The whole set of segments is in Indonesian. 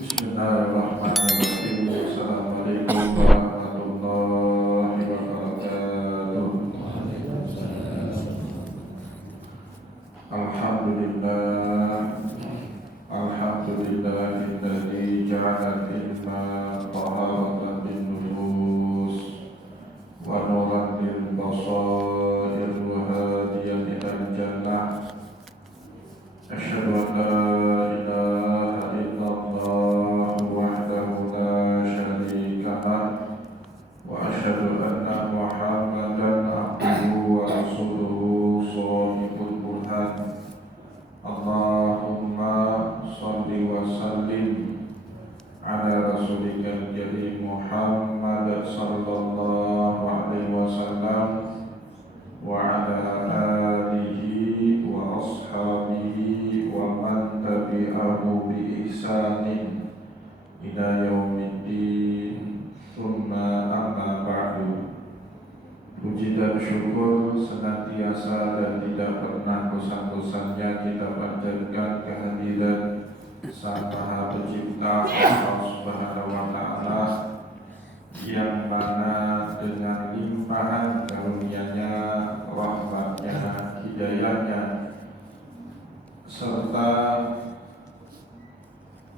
Bismillahirrahmanirrahim. Assalamualaikum warahmatullahi wabarakatuh. Alhamdulillah, alhamdulillahilladzi ja'ala al-ilma taharatan lin-nufus wa nuran lil-basair wa hadiyan ilal jannah. Asyhadu an la ilaha illallah wahdahu la syarika lah wa asyhadu anna Muhammadan abduhu wa rasuluhu shadiqul burhan. Allahumma shalli wa sallim ala rasulika karim Muhammad sallallahu alaihi wasallam wa ala alihi wa ashabihi wa man tabi'ahu bi ihsanin ila yaumiddin. Tsumma amma ba'du. Puji dan syukur senantiasa dan tidak pernah bosan-bosannya kita panjatkan kehadiran Sang Maha Pencipta Allah Subhanahu wa Ta'ala, yang mana dengan limpahan karunia-Nya, rahmat-Nya, hidayah-Nya, serta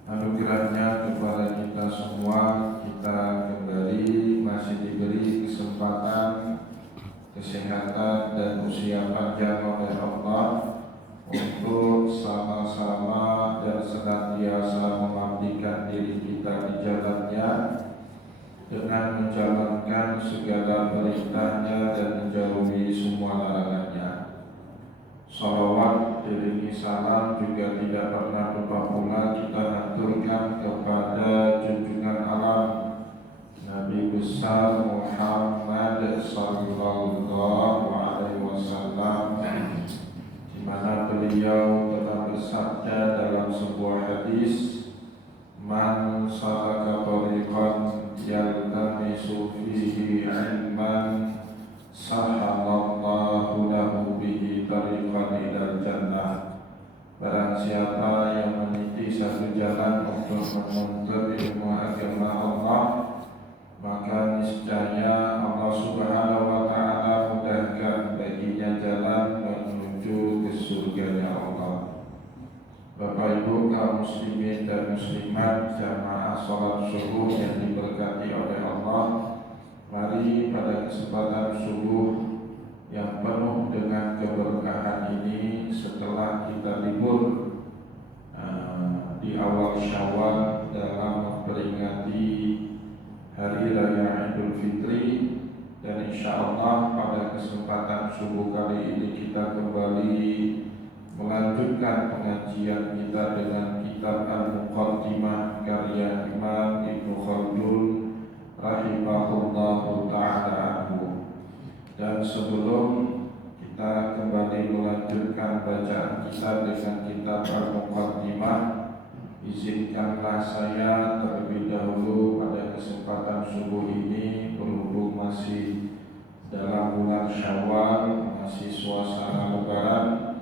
anugerah-Nya kepada kita semua, kita kembali masih diberi kesempatan, kesehatan dan usia panjang oleh Allah untuk sama-sama dan senantiasa mengabdikan diri kita di jalan-Nya dengan menjalankan segala perintah-Nya dan menjauhi semua larangan-Nya. Salawat diringi salam juga tidak pernah lupa pula kita haturkan kepada junjungan alam Nabi besar Muhammad sallallahu alaihi wasallam, di mana beliau telah bersabda dalam sebuah hadis, "Man salaka tariqan yaltamisu fihi ilman sahalallahu lahu bihi tariqan ilal jannah." Barang siapa yang meniti satu jalan untuk menuntut ilmu agama Allah, maka niscaya Allah Subhanahu wa Ta'ala mudahkan baginya jalan menuju ke surga-Nya Allah. Bapak Ibu kaum muslimin dan muslimat, jamaah salat subuh yang diberkati oleh Allah, mari pada kesempatan subuh yang penuh dengan keberkahan ini, setelah kita libur di awal Syawal dalam memperingati Hari Raya Idul Fitri, dan insya Allah pada kesempatan subuh kali ini kita kembali melanjutkan pengajian kita dengan kitab Al-Muqaddimah karya Imam Ibnu Khaldun rahimahullahu ta'ala anhu. Dan sebelum kita kembali melanjutkan bacaan kita dengan kitab Al-Muqaddimah, izinkanlah saya terlebih dahulu pada kesempatan subuh ini, berhubung masih dalam bulan Syawal, masih suasana Lebaran,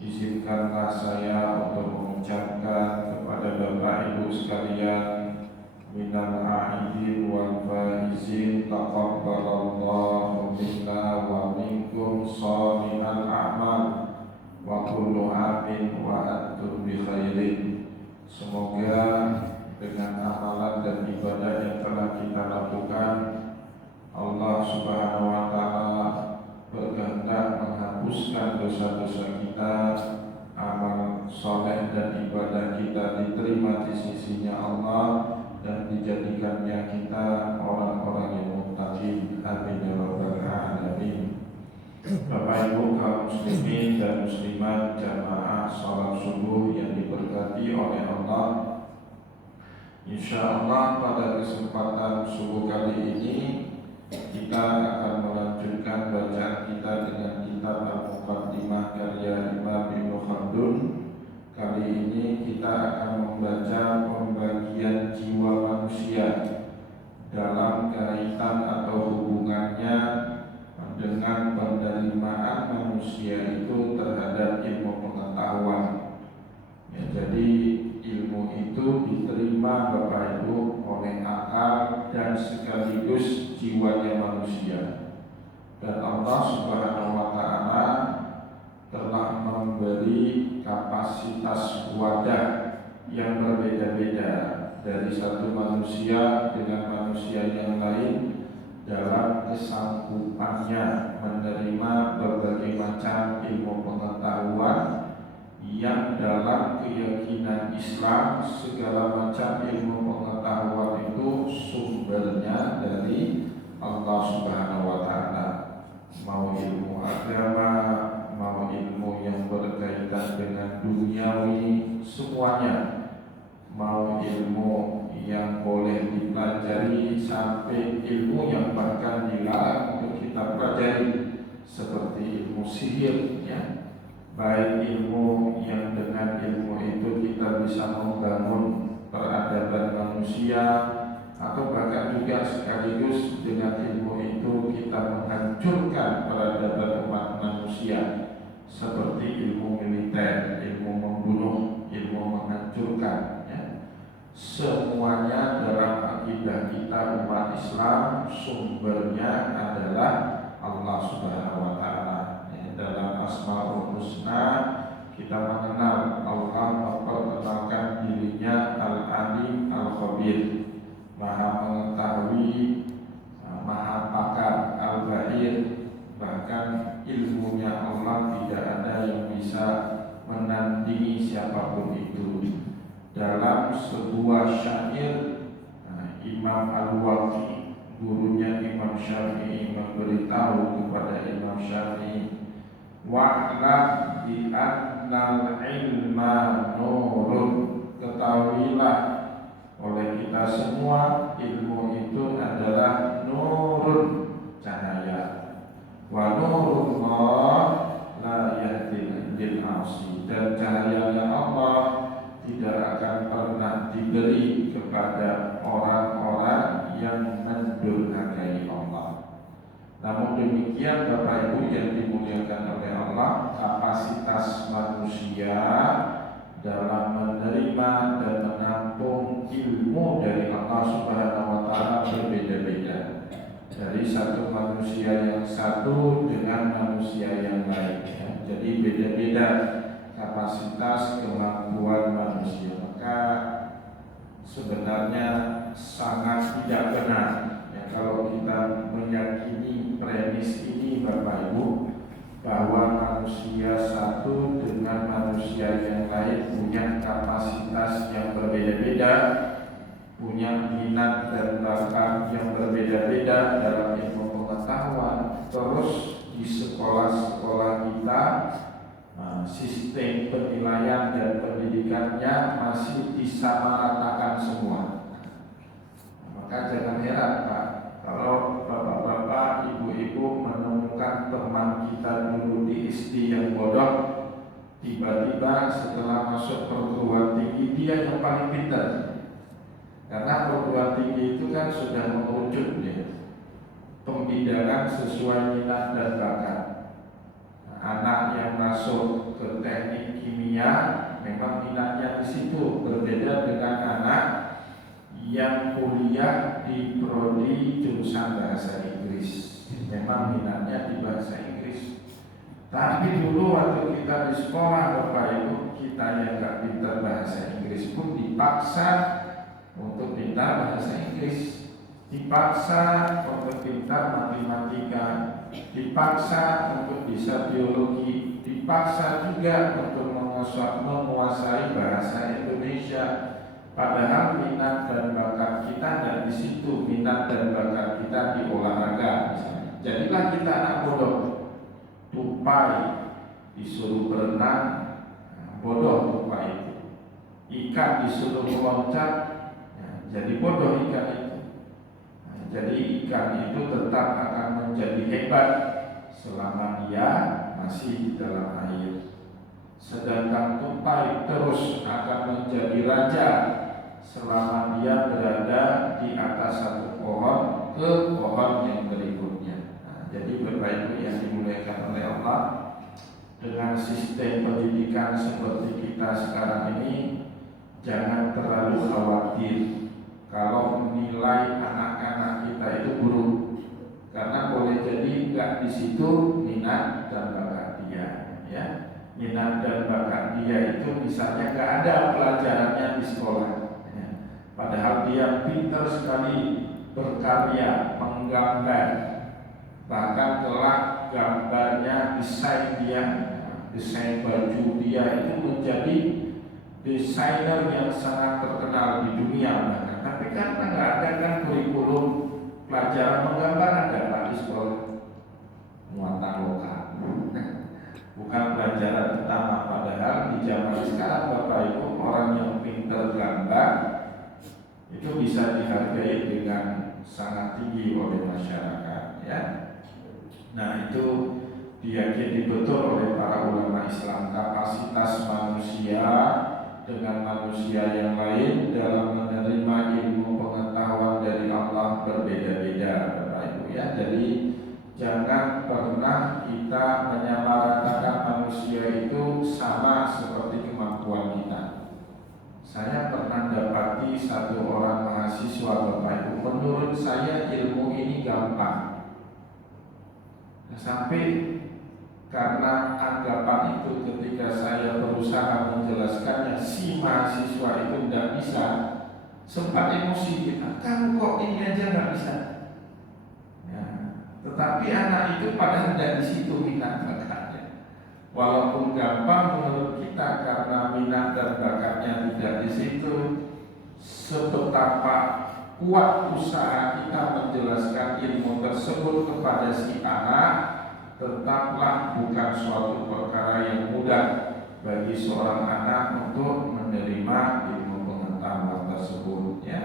izinkanlah saya untuk mengucapkan kepada Bapak Ibu sekalian, minal a'idin wal faizin, taqabbalallahu minna wa minkum shalihal a'mal wa kullu amin wa antum bi khairin. Semoga dengan amalan dan ibadah yang telah kita lakukan, Allah Subhanahu wa Ta'ala berkehendak menghapuskan dosa-dosa kita, amal soleh dan ibadah kita diterima di sisinya Allah, dan dijadikannya kita orang-orang yang muttaqin. Amin ya rabbal alamin. Bapak Ibu kaum muslimin dan muslimat, jamaah salat subuh yang diberkati oleh Allah, insya Allah pada kesempatan subuh kali ini kita akan melanjutkan bacaan kita dengan kitab Al-Muqaddimah karya Imam Ibnu Khaldun. Kali ini kita akan membaca pembagian jiwa manusia dalam kaitan atau hubungannya dengan penerimaan manusia itu terhadap ilmu pengetahuan. Ya, jadi ilmu itu diterima Dan Allah Subhanahu wa Ta'ala telah memberi kapasitas wadah yang berbeda-beda dari satu manusia dengan manusia yang lain dalam kesanggupannya menerima berbagai macam ilmu pengetahuan yang dalam keyakinan Islam segala macam ilmu pengetahuan itu sumbernya dari Allah Subhanahu wa Ta'ala. Mau ilmu agama, mau ilmu yang berkaitan dengan duniawi, semuanya. Mau ilmu yang boleh dipelajari sampai ilmu yang bahkan dilarang untuk kita pelajari, seperti ilmu sihir, ya. Baik ilmu yang dengan ilmu itu kita bisa membangun peradaban manusia, atau bahkan juga sekaligus dengan ilmu itu kita menghancurkan peradaban umat manusia, seperti ilmu militer, ilmu membunuh, ilmu menghancurkan, ya. Semuanya dalam akidah kita umat Islam sumbernya adalah Allah Subhanahu wa Ta'ala. Dalam Asmaul Husna kita mengenal Allah, memperkenalkan dirinya Al-Alim Al-Khabir, Maha mengetahui, Maha pakar, Al-Bahir. Bahkan ilmunya Allah tidak ada yang bisa menandingi siapapun itu. Dalam sebuah syair, Imam Al-Waqi, gurunya Imam Syafi'i, memberitahu kepada Imam Syafi'i, wa'lam bi annal ilma nurun, ketahuilah oleh kita semua ilmu itu adalah nurun, cahaya. Wa nurullah la yahdil lil asi, dan cahayanya Allah tidak akan pernah diberi kepada orang-orang yang mendurhakai Allah. Namun demikian Bapak Ibu yang dimuliakan oleh Allah, kapasitas manusia dalam menerima dan menampung ilmu dari Allah Subhanahu wa Ta'ala berbeda-beda, dari satu manusia yang satu dengan manusia yang lain, ya. Jadi beda-beda kapasitas kemampuan manusia. Maka sebenarnya sangat tidak benar, ya, kalau kita meyakini premis ini Bapak Ibu, bahwa manusia satu dengan manusia yang lain punya kapasitas yang berbeda-beda, punya minat dan bakat yang berbeda-beda dalam ilmu pengetahuan. Terus di sekolah-sekolah kita, sistem penilaian dan pendidikannya masih disamaratakan semua. Maka jangan heran Pak, kalau bapak-bapak, ibu-ibu menemukan teman kita dulu di SD yang bodoh, tiba-tiba setelah masuk perguruan tinggi dia yang paling pintar. Karena perguruan tinggi itu kan sudah mengerucut, ya, pembidanan sesuai minat dan bakat. Anak yang masuk ke teknik kimia memang minatnya di situ, berbeda dengan anak yang kuliah di prodi jurusan bahasa Inggris, memang minatnya di bahasa Inggris. Tapi dulu waktu kita di sekolah Bapak Ibu, kita yang gak pintar bahasa Inggris pun dipaksa untuk pintar bahasa Inggris, dipaksa untuk pintar matematika, dipaksa untuk bisa biologi, dipaksa juga untuk menguasai bahasa Indonesia. Padahal minat dan bakat kita ada di situ, minat dan bakat kita di olahraga misalnya. Jadilah kita anak bodoh, tupai disuruh berenang, bodoh tupai itu. Ikan disuruh meloncat, jadi bodoh ikan itu. Jadi ikan itu tetap akan menjadi hebat selama dia masih di dalam air. Sedangkan tupai terus akan menjadi raja selama dia berada di atas satu pohon ke pohon yang berikutnya. Jadi Bapak Ibu yang dimuliakan oleh Allah, dengan sistem pendidikan seperti kita sekarang ini, jangan terlalu khawatir kalau nilai anak-anak kita itu buruk. karena boleh jadi nggak di situ minat dan bakat dia, ya. Minat dan bakat dia itu misalnya nggak ada pelajarannya di sekolah, ya. Padahal dia pintar sekali berkarya, menggambar, bahkan kelak gambarnya, desain dia, desain baju dia itu menjadi desainer yang sangat terkenal di dunia bahkan. Tapi karena nggak ada kan kurikulum pelajaran menggambar, ada Pak di sekolah, muatan lokal, bukan pelajaran utama. Padahal di zaman sekarang Bapak Ibu, orang yang pintar gambar itu bisa dihargai dengan sangat tinggi oleh masyarakat, ya. Nah, itu diyakini betul oleh para ulama Islam, kapasitas manusia dengan manusia yang lain dalam menerima ilmu pengetahuan dari Allah berbeda-beda, Bapak Ibu, ya. Jadi jangan pernah kita menyamaratakan manusia itu sama seperti kemampuan kita. Saya pernah dapati satu orang mahasiswa, Bapak Ibu, menurut saya ilmu ini gampang. Sampai karena anggapan itu ketika saya berusaha menjelaskannya, si mahasiswa itu tidak bisa, sempat emosi kita, kamu kok ini aja nggak bisa, ya. Tetapi anak itu padahal tidak di situ minat bakatnya. Walaupun gampang menurut kita karena minat dan bakatnya tidak di situ, sebetapa kuat usaha kita menjelaskan ilmu tersebut kepada si anak, tetaplah bukan suatu perkara yang mudah bagi seorang anak untuk menerima ilmu pengetahuan tersebut, ya.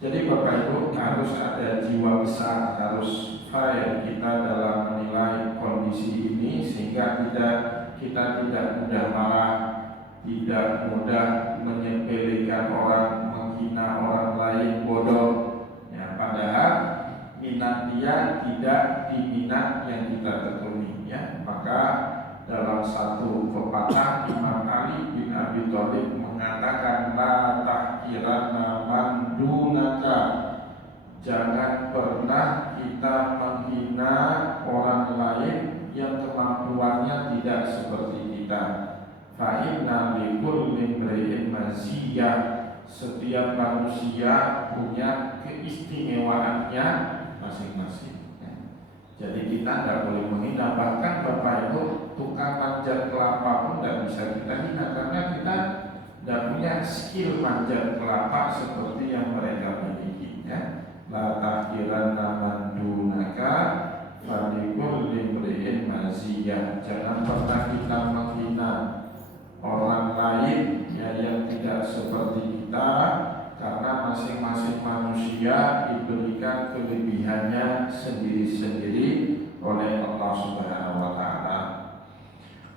Jadi Bapak Ibu, harus ada jiwa besar, harus fair kita dalam menilai kondisi ini sehingga kita tidak mudah marah, tidak mudah menyepelekan orang, menghina orang lain, bodoh, ya. Padahal minat dia tidak di minat yang kita tekuni, ya. Maka dalam satu pepatah Imam Ali bin Abi Thalib mengatakan, la tahkiranna man dunaka, jangan pernah kita menghina orang lain yang kemampuannya tidak seperti kita. Fa inna likulli imri'in maziyah, setiap manusia punya keistimewaannya masing-masing, ya. Jadi kita tidak boleh menghina. Bahkan Bapak Ibu, tukang manjat kelapa pun tidak bisa kita hina karena kita tidak punya skill manjat kelapa seperti yang mereka miliki, ya. La tahkiranna man dunaka fa likulli imri'in maziyah, jangan pernah kita menghina orang lain, ya, yang tidak seperti kita, karena masing-masing manusia diberikan kelebihannya sendiri-sendiri oleh Allah Subhanahu wa taala.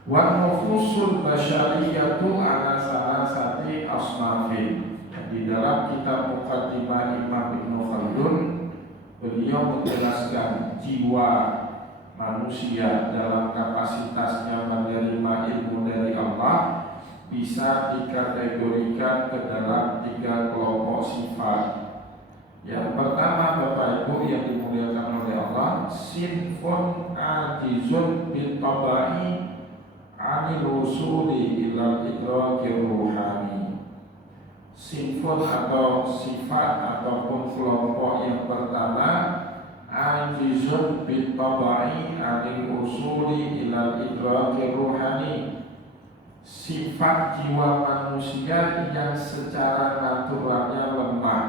Wa nufusul basyariyatu ala salasati asnafin. Di dalam kitab Muqaddimah Imam Ibnu Khaldun, beliau menjelaskan jiwa manusia dalam kapasitasnya menerima ilmu dari Allah bisa dikategorikan ke dalam 3 kelompok sifat. Yang pertama, Bapak Ibu yang dimuliakan oleh Allah, sinfun ajizun bil tabai anil rusuli ilal idraki ruhani. Sinfun atau sifat ataupun kelompok yang pertama, ajizun bil tabai anil rusuli ilal idraki ruhani, sifat jiwa manusia yang secara naturalnya lemah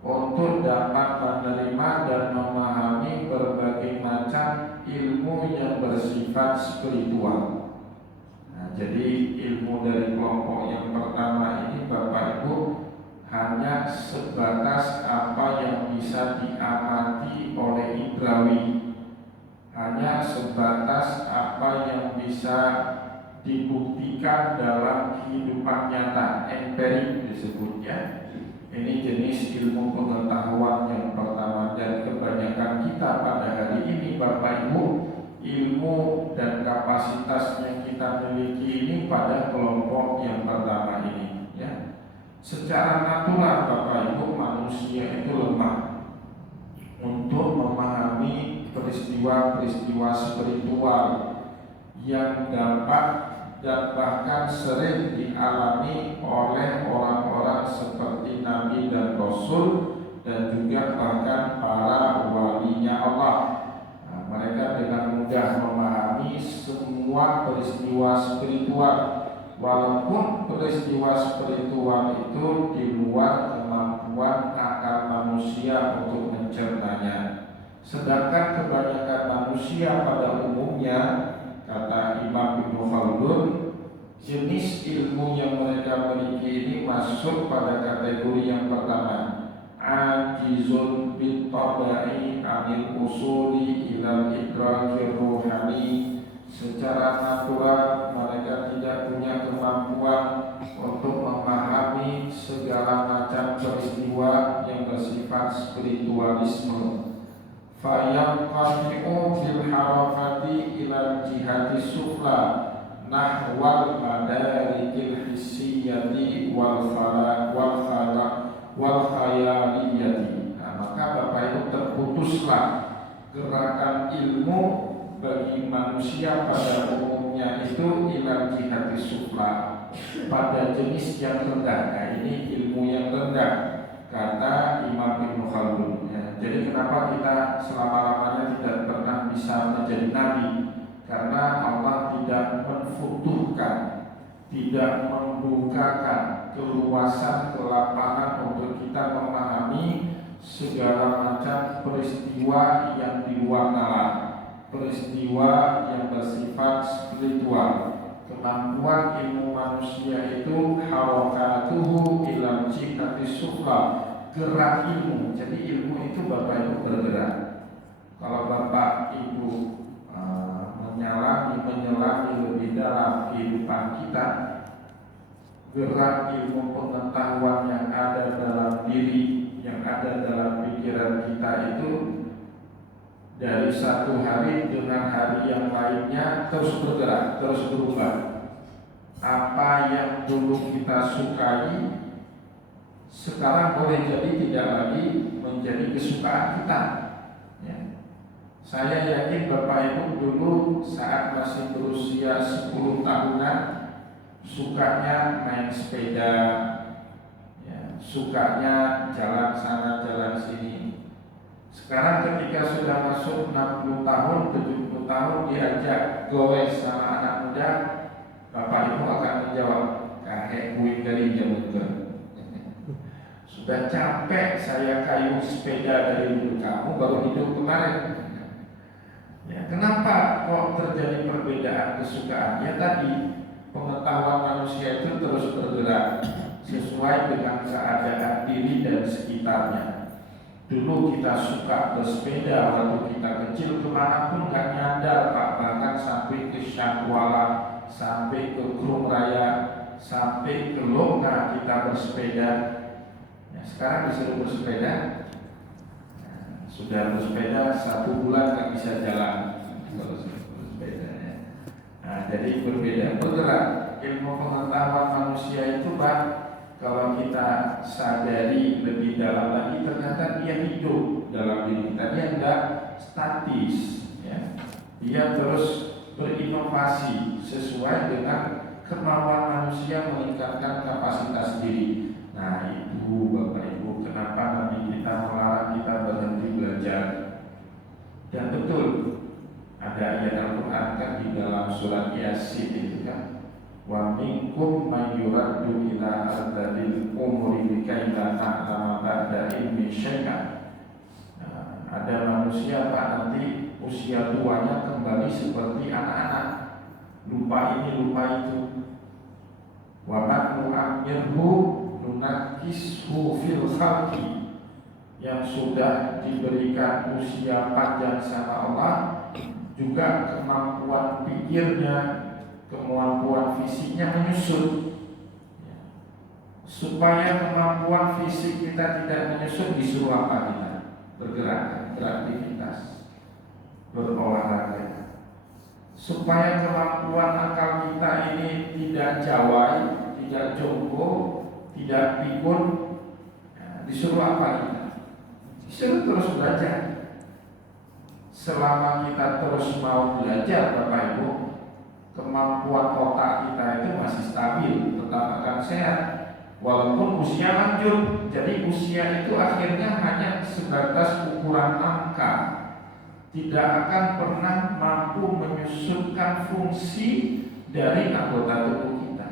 untuk dapat menerima dan memahami berbagai macam ilmu yang bersifat spiritual. Nah, jadi ilmu dari kelompok yang pertama ini Bapak Ibu hanya sebatas apa yang bisa diamati oleh indrawi, hanya sebatas apa yang bisa dibuktikan dalam kehidupan nyata, empirik disebutnya. Ini jenis ilmu pengetahuan yang pertama, dan kebanyakan kita pada hari ini Bapak Ibu, ilmu dan kapasitas yang kita miliki ini pada kelompok yang pertama ini, ya. Secara natural Bapak Ibu, manusia itu lemah untuk memahami peristiwa-peristiwa spiritual yang dapat dan bahkan sering dialami oleh orang-orang seperti Nabi dan Rasul dan juga bahkan para walinya Allah. Nah, mereka dengan mudah memahami semua peristiwa spiritual, walaupun peristiwa spiritual itu di luar kemampuan akal manusia untuk mencernanya. Sedangkan kebanyakan manusia pada umumnya, kata Imam Ibnu Khaldun, jenis ilmu yang mereka miliki ini masuk pada kategori yang pertama, ajizun bitabai anil usuli ilal idrakir ruhani. Secara natural mereka tidak punya kemampuan untuk memahami segala macam peristiwa yang bersifat spiritualisme. Fayanqati'u fil harakati ilal jihati sufla nahwal madarikil hissiyati wal khayaliyati. Nah, maka Bapak Ibu, terputuslah gerakan ilmu bagi manusia pada umumnya itu ilal jihati sufla, pada jenis yang rendah. Nah, ini ilmu yang rendah, kata Imam Ibnu Khaldun. Jadi kenapa kita selama-lamanya tidak pernah bisa menjadi nabi? Karena Allah tidak menfutuhkan, tidak membukakan keluasan, kelapangan untuk kita memahami segala macam peristiwa yang di luar nalar, peristiwa yang bersifat spiritual. Kemampuan ilmu manusia itu harakatuhu ilal jihati sufla, gerak ilmu. Jadi ilmu itu Bapak Ibu bergerak. Kalau Bapak Ibu menyelami lebih dalam kehidupan kita, gerak ilmu pengetahuan yang ada dalam diri, yang ada dalam pikiran kita itu dari satu hari dengan hari yang lainnya terus bergerak, terus berubah. Apa yang dulu kita sukai sekarang boleh jadi tidak lagi menjadi kesukaan kita. Ya. Saya yakin Bapak Ibu dulu saat masih berusia 10 tahunan sukanya main sepeda, ya, sukanya jalan sana jalan sini. Sekarang ketika sudah masuk 60 tahun, 70 tahun diajak goes sama anak muda, Bapak Ibu akan menjawab, kakek kuing dari jamukan. Sudah capek saya kayu sepeda dari dulu, kamu baru hidup kemarin. Ya, kenapa kok terjadi perbedaan kesukaan? Ya tadi, pengetahuan manusia itu terus bergerak sesuai dengan keadaan diri dan sekitarnya. Dulu kita suka bersepeda waktu kita kecil, kemanapun gak nyadar Pak, bahkan sampai ke Syakwala, sampai ke Krum Raya, sampai ke Loka kita bersepeda. Sekarang disuruh bersepeda, sudah bersepeda 1 bulan nggak bisa jalan kalau bersepeda. Nah, jadi berbeda, bergerak. Ilmu pengetahuan manusia itu Pak, kalau kita sadari lebih dalam lagi, ternyata dia hidup dalam diri kita. Dia enggak statis, ya. Dia terus berinovasi sesuai dengan kemauan manusia meningkatkan kapasitas diri. Nah, itu Bapak Ibu, kenapa Nabi kita melarang kita berhenti belajar. Dan betul, ada ayat Al-Quran kan di dalam surat Yasin itu kan, wa minkum may yuraddu ila ardhil umri bikaila ta'lama ba'da ilmi syai'an. Ada manusia Pak, nanti usia tuanya kembali seperti anak-anak, lupa ini lupa itu. Wa man nu'ammirhu nunakishu fil khalqi, yang sudah diberikan usia panjang sama Allah, juga kemampuan pikirnya, kemampuan fisiknya menyusut. Supaya kemampuan fisik kita tidak menyusut, disuruh apa kita? Bergerak, beraktivitas, berolahraga. Supaya kemampuan akal kita ini tidak jawai, tidak jongko, tidak pikun, disuruh apa kita? Disuruh terus belajar. selama kita terus mau belajar Bapak Ibu, kemampuan otak kita itu masih stabil, tetap akan sehat walaupun usia lanjut. Jadi usia itu akhirnya hanya sebatas ukuran angka, tidak akan pernah mampu menyusutkan fungsi dari anggota tubuh kita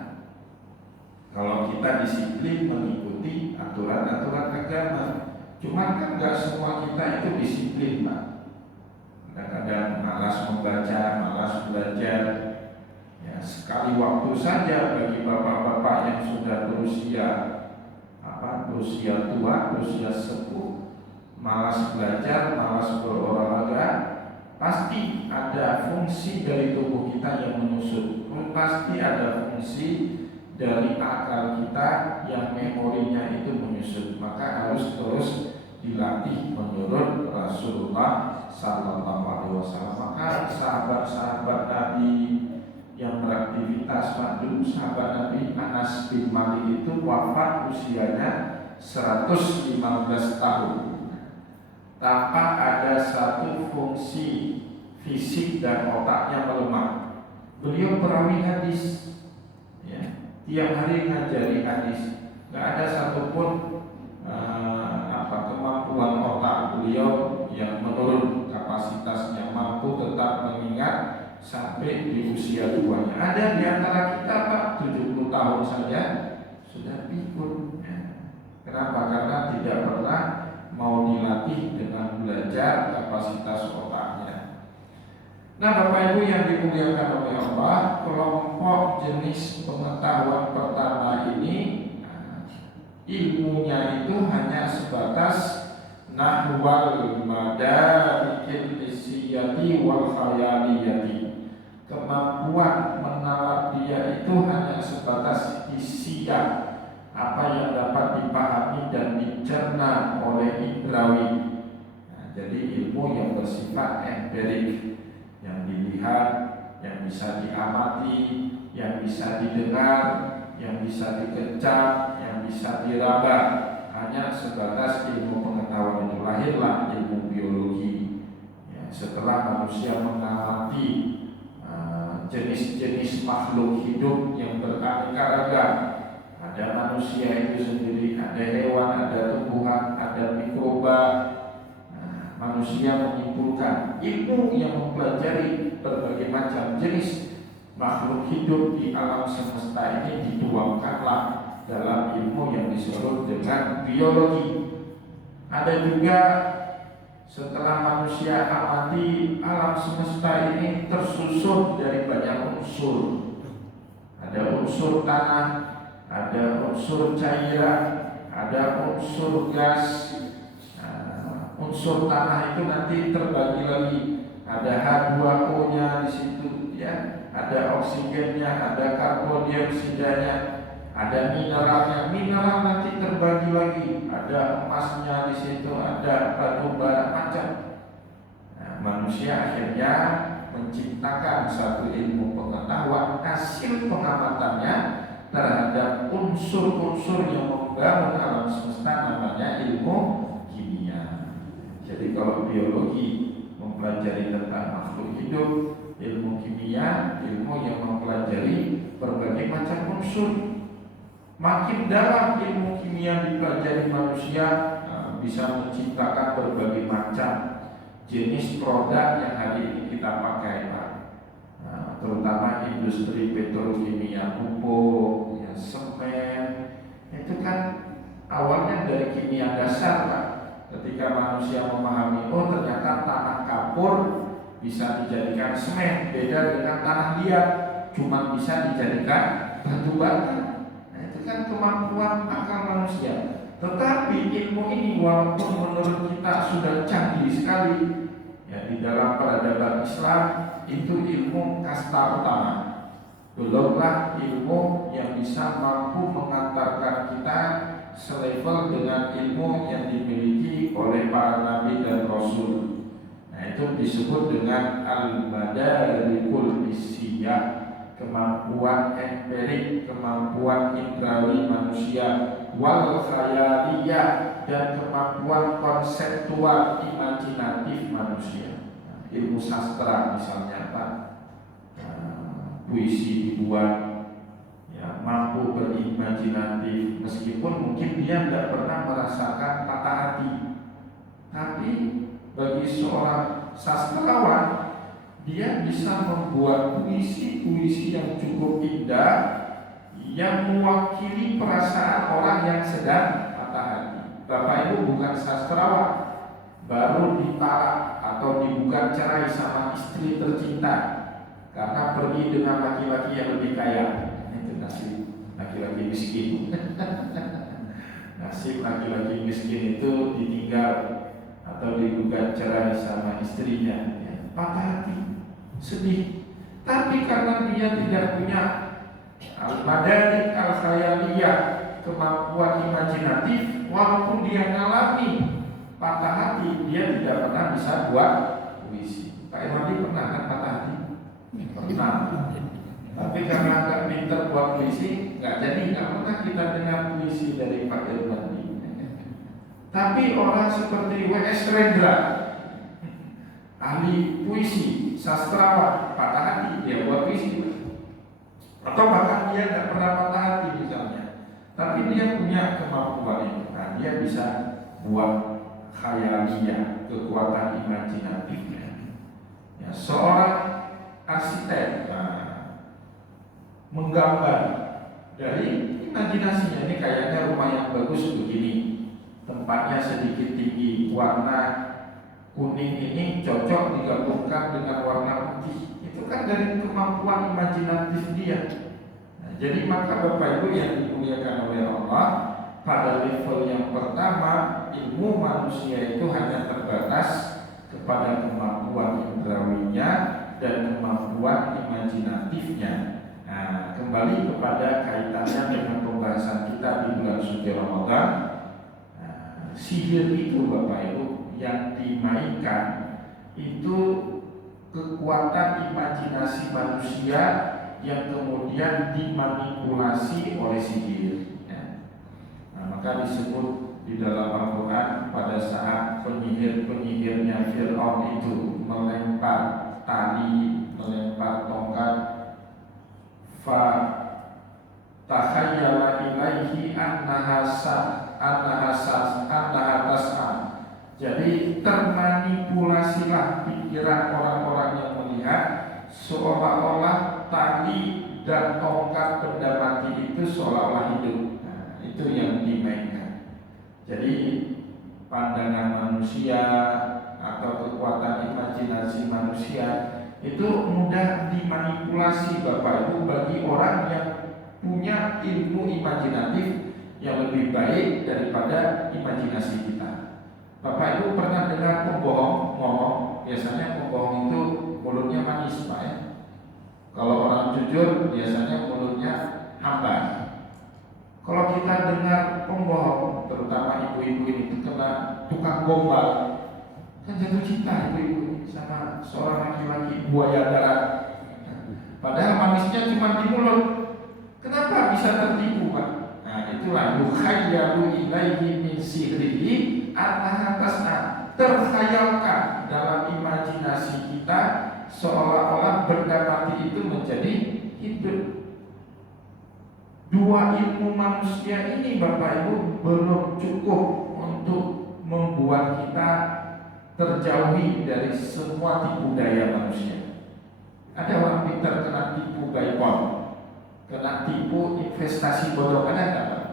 kalau kita disiplin mengikuti aturan-aturan agama. Cuman kan nggak semua kita itu disiplin, Pak. Kadang-kadang malas membaca, malas belajar. Ya, sekali waktu saja bagi bapak-bapak yang sudah berusia tua, berusia sepuh, malas belajar, malas berolahraga, pasti ada fungsi dari tubuh kita yang menyusut. Pasti ada fungsi dari akal kita yang memorinya itu menyusut. Maka harus terus dilatih menurut Rasulullah Sallallahu Alaihi Wasallam. Maka sahabat-sahabat Nabi yang beraktivitas, dulu sahabat Nabi Anas bin Malik itu wafat usianya 115 tahun tanpa ada satu fungsi fisik dan otaknya melemah. Beliau perawi hadis, ya, tiap hari ngajari hadis, nggak ada satupun kemampuan otak beliau yang menurun kapasitasnya, mampu tetap mengingat sampai di usia tuanya. Ada di antara kita Pak 70 tahun saja sudah pikun. Kenapa? Karena tidak pernah mau dilatih dengan belajar kapasitas otaknya. Nah Bapak Ibu yang dimuliakan oleh Allah, kelompok jenis pengetahuan pertama ini ilmunya itu hanya sebatas nahwal madarikil isiyati wal khayaliyati. Kemampuan menalar dia itu hanya sebatas isiyah, apa yang dapat dipahami dan dicerna oleh indrawi. Jadi ilmu yang bersifat empirik, yang dilihat, yang bisa diamati, yang bisa didengar, yang bisa dikecap, yang bisa diraba, hanya sebatas ilmu pengetahuan itu. Lahirlah ilmu biologi. Ya, setelah manusia mengamati jenis-jenis makhluk hidup yang beraneka ragam, ada manusia itu sendiri, ada hewan, ada tumbuhan, ada mikroba. Manusia menyimpulkan ilmu yang mempelajari berbagai macam jenis makhluk hidup di alam semesta ini dituangkanlah dalam ilmu yang disebut dengan biologi. Ada juga setelah manusia amati alam semesta ini tersusun dari banyak unsur. Ada unsur tanah, ada unsur cairan, ada unsur gas. Unsur tanah itu nanti terbagi lagi. Ada H2O-nya di situ, ya. Ada oksigennya, ada karbon dioksidanya, ada mineralnya. Mineral nanti terbagi lagi. Ada emasnya di situ, ada batu bara macam. Nah, manusia akhirnya menciptakan satu ilmu pengetahuan hasil pengamatannya terhadap unsur-unsur yang membangun alam semesta, namanya ilmu kimia. Jadi kalau biologi mempelajari tentang makhluk hidup, ilmu kimia, ilmu yang mempelajari berbagai macam unsur. Makin dalam ilmu kimia dipelajari manusia, bisa menciptakan berbagai macam jenis produk yang hari ini kita pakai, Pak. Terutama industri petrokimia, pupuk, ya, semen, itu kan awalnya dari kimia dasar, Pak. Ketika manusia memahami, oh ternyata tanah kapur bisa dijadikan semen, beda dengan tanah liat cuma bisa dijadikan batu bata. Nah, itu kan kemampuan akal manusia. Tetapi ilmu ini walaupun menurut kita sudah canggih sekali, ya, di dalam peradaban Islam itu ilmu kasta utama. Belumlah ilmu yang bisa mampu mengantarkan kita selevel dengan ilmu yang dimiliki oleh para nabi dan rasul. Nah, itu disebut dengan al-madarikul hissiyah, kemampuan empirik, kemampuan indrawi manusia, wal khayaliyah, dan kemampuan konseptual imajinatif manusia. Nah, ilmu sastra misalnya Pak, puisi dibuat, ya, mampu berimajinatif meskipun mungkin dia tidak pernah merasakan patah hati, tapi bagi seorang sastrawan dia bisa membuat puisi-puisi yang cukup indah yang mewakili perasaan orang yang sedang patah hati. Bapak Ibu bukan sastrawan, baru ditalak atau digugat cerai sama istri tercinta karena pergi dengan laki-laki yang lebih kaya. Itu nasib laki-laki miskin. Nasib laki-laki miskin itu ditinggal atau digugat cerai sama istrinya, ya, patah hati, sedih. Tapi karena dia tidak punya al-madarik al-khayaliyah, kemampuan imajinatif, walaupun dia ngalami patah hati, dia tidak pernah bisa buat puisi. Pak Irwandi pernah kan patah hati? Pernah. Tapi karena nggak pinter buat puisi, nggak pernah kita dengar puisi dari Pak Irwandi. Tapi orang seperti W.S. Rendra, ahli puisi, sastrawan, patah hati, dia buat puisi. Atau bahkan dia nggak pernah patah hati misalnya, tapi dia punya kemampuan itu, nah, dia bisa buat khayaliyah, kekuatan imajinatifnya. Ya, seorang arsitek menggambar dari imajinasinya, ini kayaknya rumah yang bagus begini, tempatnya sedikit tinggi, warna kuning ini cocok digabungkan dengan warna putih. Itu kan dari kemampuan imajinatif dia. Nah, jadi maka Bapak Ibu yang dimuliakan oleh Allah, pada level yang pertama ilmu manusia itu hanya terbatas kepada kemampuan indrawinya dan kemampuan imajinatifnya. Nah, kembali kepada kaitannya dengan pembahasan kita di bulan suci Ramadan, sihir itu Bapak Ibu yang dimainkan itu kekuatan imajinasi manusia yang kemudian dimanipulasi oleh sihir, ya. Nah, maka disebut di dalam Al-Quran pada saat penyihir-penyihirnya Fir'aun itu melempar tali, melempar tongkat, fa takhayyala ilaihi annaha tas'a. Jadi termanipulasilah pikiran orang-orang yang melihat seolah-olah tali dan tongkat benda mati itu seolah-olah hidup. Nah, itu yang dimainkan. Jadi pandangan manusia atau kekuatan imajinasi manusia itu mudah dimanipulasi Bapak Ibu bagi orang yang punya ilmu imajinatif yang lebih baik daripada imajinasi kita. Bapak Ibu pernah dengar pembohong ngomong? Biasanya pembohong itu mulutnya manis Pak, ya. Kalau orang jujur biasanya mulutnya hambar. Kalau kita dengar pembohong, terutama ibu-ibu ini terkena tukang gombal, kan jatuh cinta ibu-ibu sama seorang laki-laki buaya darat. Padahal manisnya cuma di mulut. Kenapa bisa tertipu Pak? Nah, itulah yukhayyalu ilaihi min sihrihi annaha tas'a. Terkhayalkan dalam imajinasi kita seolah-olah benda mati itu menjadi hidup. Dua ilmu manusia ini Bapak Ibu belum cukup untuk membuat kita terjauhi dari semua tipu daya manusia. Ada orang pintar kena tipu gaibon, kena tipu investasi bodong, ada nggak Pak?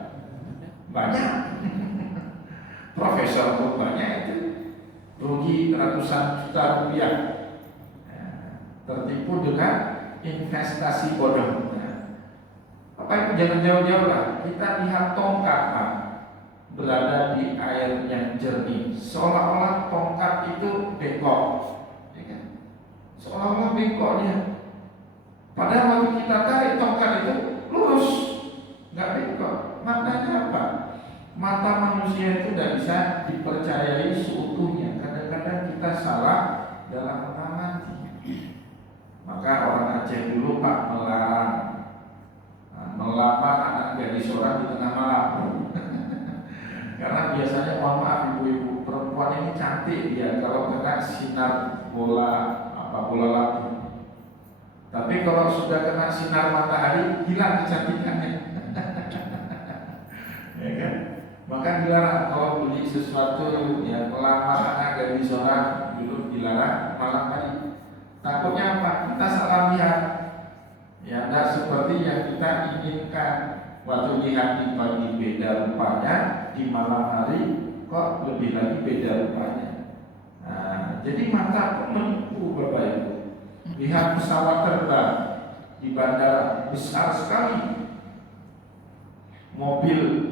Banyak. Profesor pun banyak itu, rugi ratusan juta rupiah, tertipu dengan investasi bodong. Bapak Ibu jangan jauh-jauh lah, kita lihat tongkat Pak, berada di air yang jernih, seolah-olah tongkat itu bengkok, ya kan? Seolah-olah bengkok dia. Padahal waktu kita tarik tongkat itu lurus, nggak bengkok. Maknanya apa? Mata manusia itu tidak bisa dipercayai seutuhnya. Kadang-kadang kita salah dalam mengamati. Maka orang Aceh dulu Pak melarang melamar anak gadis orang di tengah malam. Karena biasanya mohon maaf ibu-ibu, perempuan ini cantik dia kalau kena sinar bola lampu. Tapi kalau sudah kena sinar matahari, hilang kecantikannya. Ya kan? Maka dilarang kalau beli sesuatu yang lamaran gadis orang dulu dilarang malam hari. Takutnya apa? Kita salah lihat. Ya, tidak seperti yang kita inginkan. Waktu lihat di pagi beda rupanya, di malam hari kok lebih lagi beda rupanya. Nah, jadi mata pun menipu Bapak Ibu. Lihat pesawat terbang di bandara besar sekali, mobil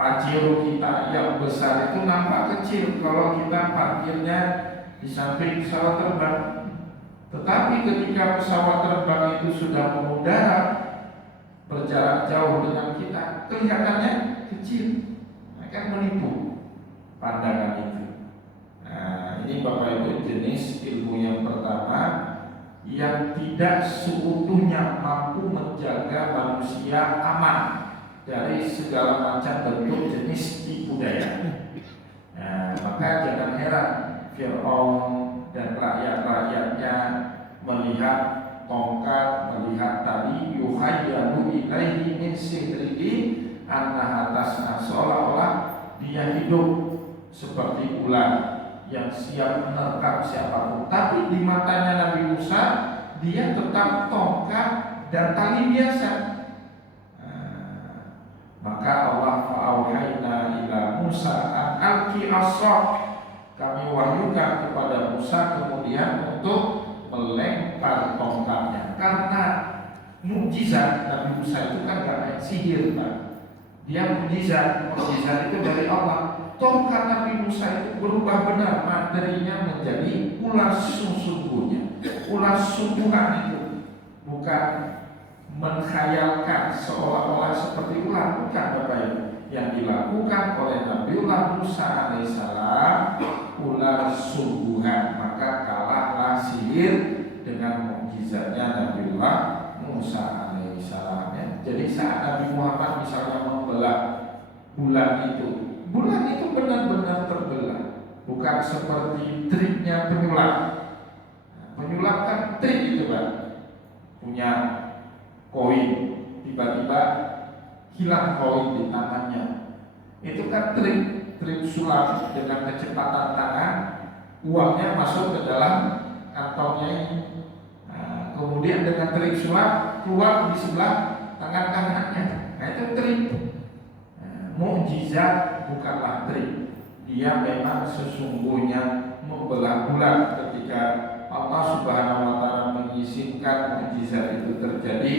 Pajero kita yang besar itu nampak kecil kalau kita parkirnya di samping pesawat terbang. Tetapi ketika pesawat terbang itu sudah mengudara berjarak jauh dengan kita, kelihatannya kecil. Akan menipu pandangan itu. Nah, ini Bapak Ibu jenis ilmu yang pertama yang tidak seutuhnya mampu menjaga manusia aman dari segala macam bentuk jenis tipu daya. Nah, maka jangan heran Fir'aun dan rakyat-rakyatnya melihat tongkat, melihat tali, yuhayyalu ilaihi min sihrihi anna atasna, seolah-olah dia hidup seperti ular yang siap menerkam siapapun. Tapi di matanya Nabi Musa dia tetap tongkat dan tali biasa. Maka Allah fa'auhayna ila Musa an alqi as-sah, kami wahyukan kepada Musa kemudian untuk melempar tongkatnya. Karena mukjizat Nabi Musa itu kan gak main sihir, Pak. Dia mukjizat itu dari Allah. Tongkat Nabi Musa itu berubah benar materinya menjadi ular sesungguhnya. Ular sungguhan itu, bukan menkhayalkan seolah-olah seperti ular, bukan Bapak Ibu. Yang dilakukan oleh Nabiullah Musa alaihissalam ular sungguhan, maka kalahlah sihir dengan mukjizatnya Nabiullah Musa alaihissalam. Ya. Jadi saat Nabi Muhammad misalnya membelah bulan itu benar-benar terbelah, bukan seperti triknya penyulap. Penyulap kan trik itu Pak, punya koin, tiba-tiba hilang koin di tangannya. Itu kan trik sulap dengan kecepatan tangan, uangnya masuk ke dalam kantongnya ini. Nah, kemudian dengan trik sulap keluar di sebelah tangan kanannya. Nah itu trik. Mukjizat bukanlah trik. Dia memang sesungguhnya membelah bulan ketika Allah Subhanahu wa taala mengizinkan mukjizat itu terjadi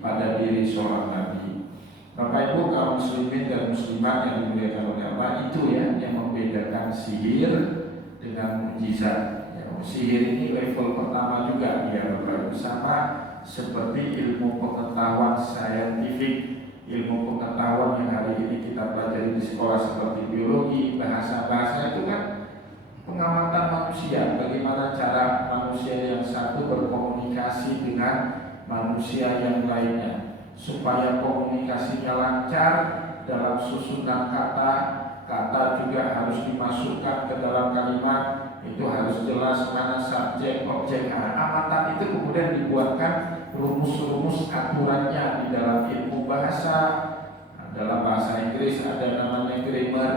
pada diri seorang nabi. Bapak Ibu kaum muslimin dan muslimat yang dimuliakan oleh Allah, itu ya yang membedakan sihir dengan mukjizat. Ya, sihir ini level pertama juga ya Bapak Ibu, sama seperti ilmu pengetahuan saintifik. Ilmu pengetahuan yang hari ini kita pelajari di sekolah seperti biologi, bahasa itu kan pengamatan manusia, bagaimana cara manusia yang satu berkomunikasi dengan manusia yang lainnya, supaya komunikasinya lancar dalam susunan kata juga harus dimasukkan ke dalam kalimat, itu harus jelas mana subjek, objek. Amatan itu kemudian dibuatkan rumus-rumus aturannya di dalam ilmu bahasa. Dalam bahasa Inggris ada namanya grammar,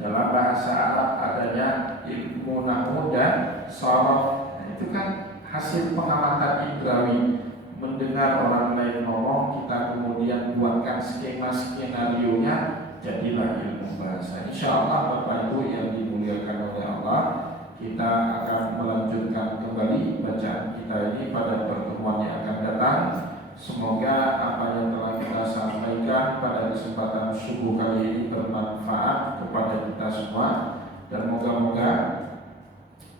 dalam bahasa Arab adanya ilmu nahwu dan sharaf. Nah, itu kan hasil pengamatan indrawi. Mendengar orang lain ngomong, kita kemudian buatkan skema skenario-nya, jadilah ilmu bahasa. Insya Allah Bapak Ibu yang dimuliakan oleh Allah, kita akan melanjutkan kembali bacaan kita ini pada pertemuan yang akan datang. Semoga apa yang telah kita sampaikan pada kesempatan subuh kali ini bermanfaat kepada kita semua, dan moga-moga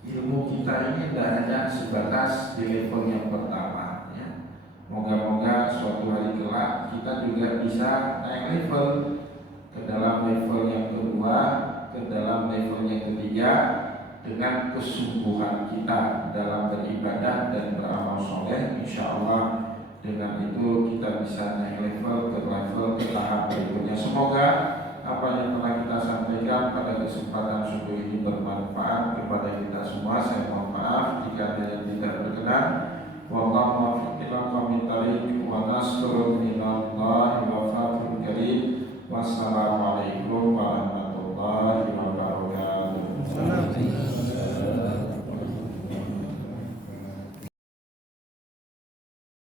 ilmu kita ini tidak hanya sebatas di level yang pertama ya. Moga-moga suatu hari kelak kita juga bisa naik level ke dalam level yang kedua, ke dalam level yang ketiga, dengan kesungguhan kita dalam beribadah dan beramal soleh. Insya Allah dengan itu kita bisa naik level ke tahap berikutnya. Semoga apa yang telah kita sampaikan pada kesempatan subuh ini bermanfaat